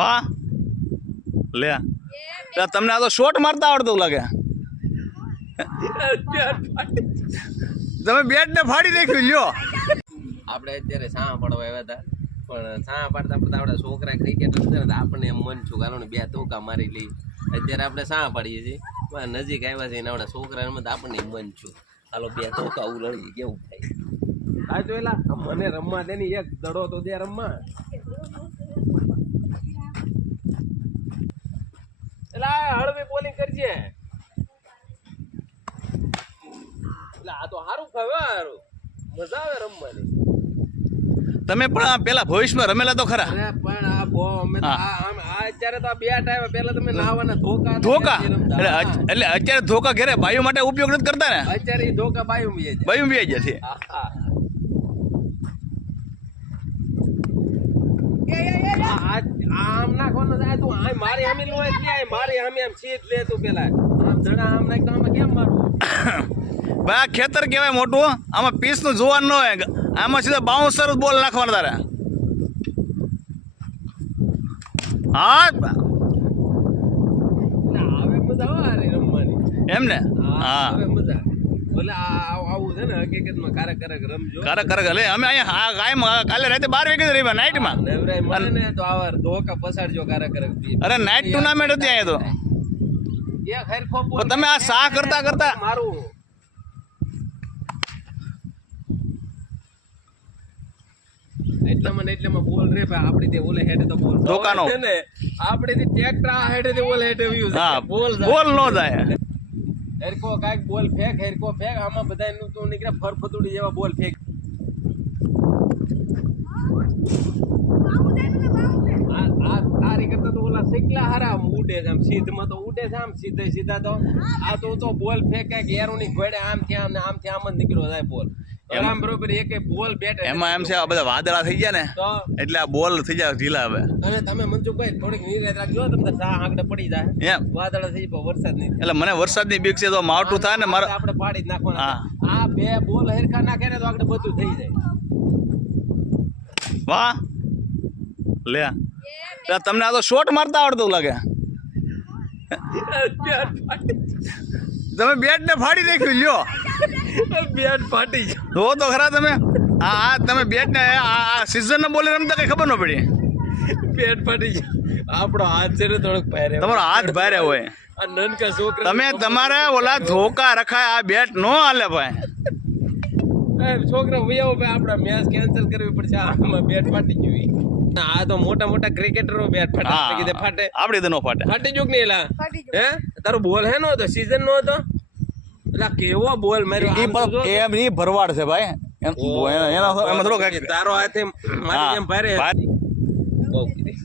વાહ લે તમને આ તો શોટ મારતા આવડતું લાગે. તમે બેટ ને ફાડી નાખ્યું લ્યો. આપણે અત્યારે સાહ પાડવા આવ્યા હતા, પણ સાહ પાડતા પડતા આપણા છોકરા ક્રિકેટ રમતા ને આપણને એમ મન છું ગાલો બે ધોકા મારી લઈ. અત્યારે આપણે સાહ પાડીએ છીએ, નજીક આવ્યા છે ને આપણા છોકરા રમતા આપણને મન છું હાલો બે ધોકા ઉલડીએ કેવું થાય. આ જો એલા મને રમવા દે એક દડો તો દે રમવા. એલા હળવી બોલિંગ કરજે. એટલે આ તો સારું ખબર મજા આવે રમવાની. તમે પણ પેલા ભવિષ્યમાં રમેલા તો ખરા. અરે પણ આ બહુ અમે તો આ અત્યારે તો આ બે ટાઈમ પેલા તમે નાવાના ધોકા એટલે અત્યારે ધોકા ઘરે બાયું માટે ઉપયોગ નથી કરતા ને. અત્યારે ઈ ધોકા બાયું બી જાય. બાયું બી જાય છે. આમ નાખવાનો જાય તું આ મારી હમી લો ક્યાં મારી હમી આમ સીટ લે તું પેલા આમ જણા આમ નાખ તો આમાં કેમ મારવું. ભાઈ આ ખેતર કહેવાય મોટું, આમાં પીસ નું જોવાનું ન હોય, આમાં સીધા બાઉન્સર બોલ નાખવાના તારે. હા હવે મજા આવે રમવાની એમ ને. હા હવે મજા ભલે આવું છે ને હકીકતમાં કારક રમજો. કારક લે અમે અહીંયા કાયમ કાલે રાતે 12 વાગે રહીમાં નાઇટમાં. નવરાય મને ને તો આવાર ધોકા પસાડજો કારક. અરે નાઇટ ટુર્નામેન્ટ હતી અહીંયા તો. એ ખરેખો તમે આ સાહ કરતા કરતા મારું એટલામાં બોલ રે ભાઈ આપડી તે ઓલે હેડે તો બોલ ધોકાનો છે ને આપડે થી ટ્રેક્ટર આ હેડે થી ઓલે હેડે વ્યૂ હા બોલ નો જાય. હેરકો કાઈક બોલ ફેક આમાં બધા નું તો નીકળે ફરફતુડી જેવા બોલ ફેક. આ રી કરતા તો ઓલા શીખલા હારા ઉડે છે આમ સીધમાં તો ઉડે છે આમ સીધા તો આ તો બોલ ફેંકે ગેરું ની ઘોડે આમથી આમ ને આમથી આમ જ નીકળ્યો જાય બોલ. એમ બરોબર એક બોલ બેટ એમાં એમ છે આ બધા વાદળા થઈ ગયા ને એટલે આ બોલ થઈ જાય ઢીલા. હવે અને તમે મનસુખભાઈ થોડીક નીરજ રાખજો તમને સા આગળ પડી જાય એમ વાદળા થઈ જાય વરસાદ નહીં. એટલે મને વરસાદની બીક છે તો માવઠું થાય ને મારે આપણે પાડી જ નાખવાના. આ બે બોલ હરખા નાખે ને તો આગળ બધું થઈ જાય. વાહ લે તમને આ તો શોટ મારતા આવડતું લાગે. તમે બેટ ને ફાડી નાખ્યું લ્યો. બેટ ફાટી જો તો ખરા તમે આ તમે બેટ ને આ સીઝન ના બોલે રમતા કઈ ખબર ન પડી. બેટ ફાટી ગયો. આપણો હાથ છે ને થોડોક ભારે. તમારો હાથ ભારે હોય. આ નનકા છોકરા તમે તમારે ઓલા ધોકા રખાય આ બેટ નો હાલે ભાઈ. છોકરા વૈયાઓ ભાઈ આપડા મેચ કેન્સલ કરવી પડશે. આમાં બેટ ફાટી ગયું. આ તો મોટા ક્રિકેટરો બેટ ફાટે ફાટે આપડી તો નો ફાટે. ફાટી જોક નહીં એલા હે તારો બોલ હે નો હતો સીઝન નો હતો એલા કેવો બોલ માર્યો. એમ ની ભરવાડ છે ભાઈ એમાં થોડો તારો હાથે મારી જેમ ભારે બહુ કીધી.